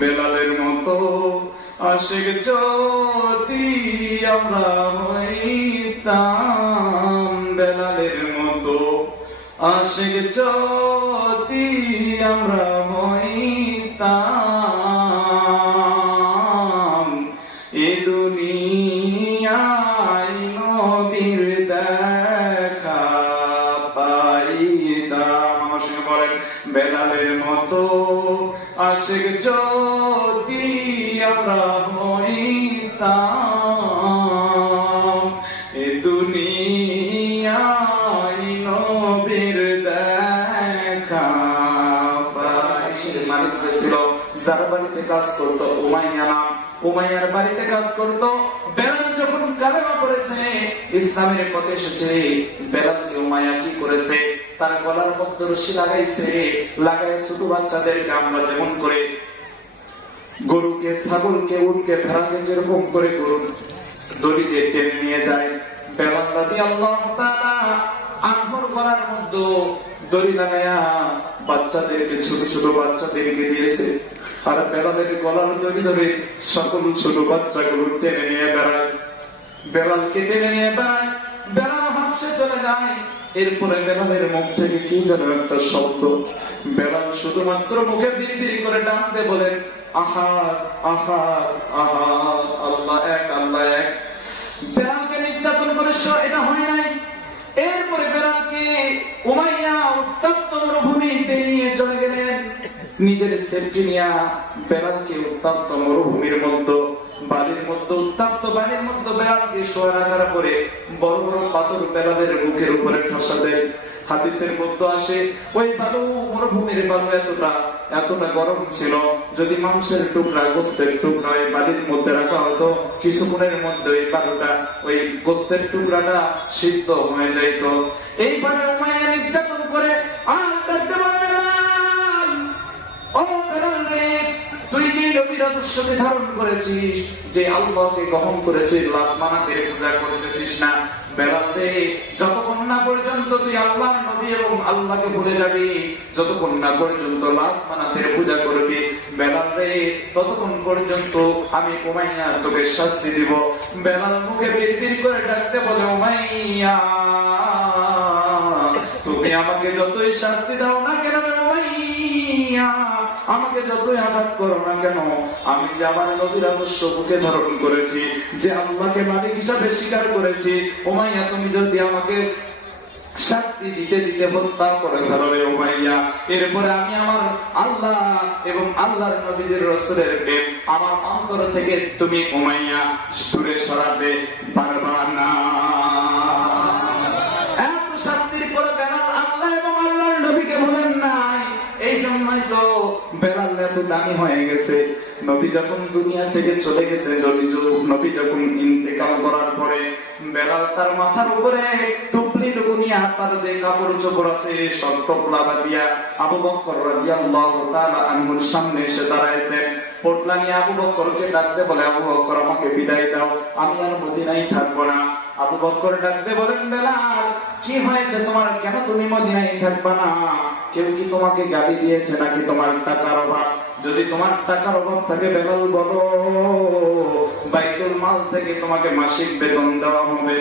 বেলালের মতো আশিক যদি আমরা হইতাম, বেলালের মতো আশিক যদি আমরা হইতাম, এ দুনিয়ায় নবীর দেখা পাইতাম। আমার সঙ্গে বলেন, বেলালের মতো আশিক যদি আমরা হইতাম, এ দুনিয়ায় নবীর দেখা পাইতাম। মালিক হয়েছিল যার বাড়িতে কাজ করতো উমাইয়া নাম, উমাইয়ার বাড়িতে কাজ করতো। বেলাল যখন কালেমা করেছে, ইসলামের পথে এসেছে, বেলালকে উমাইয়া কি করেছে, তার গলার মধ্যে রশি লাগাইছে। লাগাই ছোট বাচ্চাদেরকে আমরা যেমন করে গরুকে, ছাগলকে, উটকে, ভেড়াকে যেরকম করে গরুর দড়ি দিয়ে টেনে নিয়ে যায়, বেলাল রাদিয়াল্লাহু তাআলা আনহর গলার মধ্যে দড়ি লাগায়া বাচ্চাদেরকে, ছোট ছোট বাচ্চাদেরকে দিয়েছে। আর বেলালের গলার দড়ি ধরে সকল ছোট বাচ্চাগুলো টেনে নিয়ে বেড়ায়, বেলালকে টেনে নিয়ে বেড়ায়। বেলাল হাসে চলে যায়। এরপরে বেলালের মুখ থেকে কি যেন একটা শব্দ, বেলাল শুধুমাত্র মুখে বিড়বিড় করে ডাকতে বলেন, আহাদ আহাদ আহাদ, আল্লাহ এক, আল্লাহ এক। বেলালকে নির্যাতন করে এটা হয় নাই। এরপরে বেলালকে উমাইয়া উত্তপ্ত মরুভূমিতে নিয়ে চলে গেলেন। নিজের সেফটি নিয়ে বেলালকে উত্তপ্ত মরুভূমির মধ্যে, বাড়ির মধ্যে, উত্তপ্ত বাড়ির মধ্যে বেলালকে শোয়া রাখার পরে বড় বড় পাথর বেলালের মুখের উপরে ঠসা দেয়। হাদিসের মধ্যে আসে, ওই বালু, মরুভূমির বালু এতটা গরম ছিল, যদি মাংসের টুকরা, গোস্তের টুকরা ওই বালির মধ্যে রাখা হতো, কিছুক্ষণের মধ্যে ওই বালুটা, ওই গোস্তের টুকরাটা সিদ্ধ হয়ে যাইত। এইভাবে উমাইয়া নির্যাতন করে আর ডাকতে বলে, ও বেলাল রে, তুই যে নবীর আদর্শকে ধারণ করেছিস, যে আল্লাহকে গ্রহণ করেছিস, লাত মানাতে পূজা করতেছিস না, বেলাল রে, যতক্ষণ না পর্যন্ত তুই আল্লাহ নবী এবং আল্লাহকে ভুলে যাবি, যতক্ষণ না পর্যন্ত লাত মানাতে পূজা করবি, বেলাল রে, ততক্ষণ পর্যন্ত আমি উমাইয়া তোকে শাস্তি দিব। বেলাল মুখে বিড়বিড় করে ডাকতে বলে, উমাইয়া, তুমি আমাকে যতই শাস্তি দাও না কেন, উমাইয়া, আমাকে যতই আঘাত করো না কেন, আমি যে আমার নবীর আদর্শ বুকে ধারণ করেছি, যে আল্লাহকে মালিক হিসাবে স্বীকার করেছি, উমাইয়া তুমি যদি আমাকে শাস্তি দিতে দিতে হত্যা করে ফেলো রে উমাইয়া, এরপরে আমি আমার আল্লাহ এবং আল্লাহর নবীর রাসূলের প্রেম আমার অন্তর থেকে তুমি উমাইয়া দূরে সরাতে পারবা না। এত শাস্তির পরে বেলাল আল্লাহ এবং আল্লাহর নবীকে বলেন নাই। এই জন্যই তো বেলাল এত দামি হয়ে গেছে। নবী যখন দুনিয়া থেকে চলে গেছে, নবী যখন ইন্তেকাল করার পরে বেলাল তার মাথার উপরে টুপলি লুকুনিয়া, তার যে কাপড় চোপড় আছে সব টপলা বাঁধিয়া আবু বকর রাদিয়াল্লাহু তাআলা আনহুর সামনে এসে দাঁড়াইছেন। পোটলা নিয়ে আবু বকরকে ডাকতে বলে, আবু বকর আমাকে বিদায় দাও, আমি আর মদিনায় থাকবো না। আবু বকর ডাকতে বলেন, বেলাল কি হয়েছে তোমার, কেন তুমি মদিনায় থাকবা না? কেউ কি তোমাকে গালি দিয়েছে নাকি তোমার টাকার অভাব? যদি তোমার টাকার অভাব থাকে বেলাল বলো, বাইতুল মাল থেকে তোমাকে মাসিক বেতন দেওয়া হবে।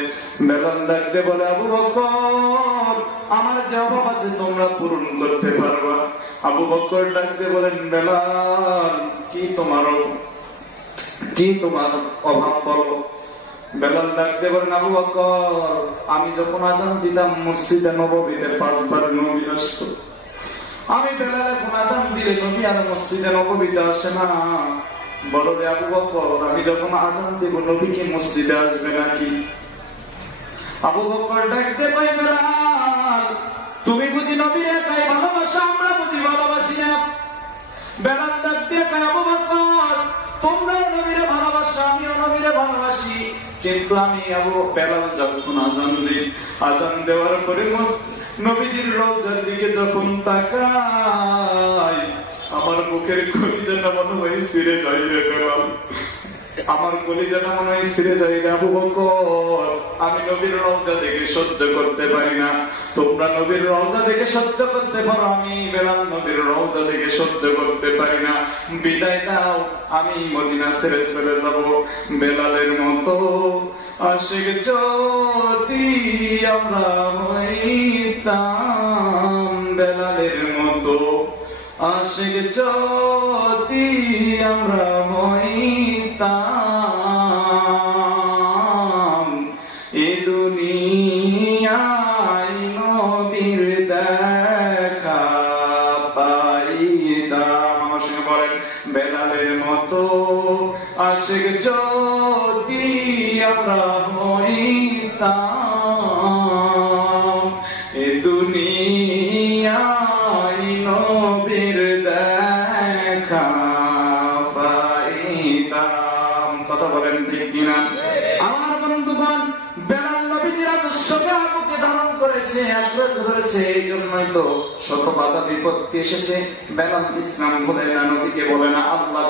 বেলাল ডাকতে বলে, আবু বকর আমার যে অভাব আছে তোমরা পূরণ করতে পারবা। আবু বকর ডাকতে বলেন, বেলাল কি তোমার অভাব বলো। বেলাল ডাকতে বলেন, আবু বকর আমি যখন আযান দিতাম মসজিদে নববীতে 5 বার নবী আসতো, আমি বেলাল এখন আযান দিলে নবী আর মসজিদে নববীতে আসে না। বলো রে আবু বকর, আমি যখন আযান দিব নবী কি মসজিদে আসবে নাকি? আবু বকর ডাকতে কয়, বেলাল তুমি বুঝি নবীর একাই ভালোবাসা, আমরা বুঝি ভালোবাসি না। বেলাল ডাকতে কয়, আবু বকর তোমরা নবীরে ভালোবাসা, আমিও নবীরে ভালোবাসি, কিন্তু আমি বেলাল যখন আযান দিই, আযান দেওয়ার পরে নবীজির রওজার দিকে যখন তাকাই, আমার বুকের কলিজাটা মনে হয় ছিঁড়ে যায় রে বেলাল। আমার কলিজাটা মনে হয় ছিঁড়ে যায় রে আবু বকর, আমি নবীর রওজা দেখে সহ্য করতে পারি না। তোমরা নবীর রওজা দেখে সহ্য করতে পারো, আমি বেলাল নবীর রওজা দেখে সহ্য করতে পারি না। বিদায় দাও, আমি মদিনা ছেড়ে চলে যাব। বেলালের মতো আশিক যদি আমরা হইতাম, বেলালের মতো আশিক যদি আমরা হইতাম, এ দুনিয়ায় নবীর দেখা পাইতাম। আমার সঙ্গে বলেন, বেলালের মতো আশিক যদি আমরা হইতাম, এ দুনিয়ায় নবীর দেখা পাইতাম। কথা বলেন ঠিক কিনা? আমার বন্ধুগণ, বেলাল নবীজির আদর্শকে বুকে ধারণ করেছে, আঁকড়ে ধরেছে, এই জন্যই তো শত বাধা বিপত্তি এসেছে। বেলাল ইসলাম বলে না, নবীকে বলে না, আল্লাহকে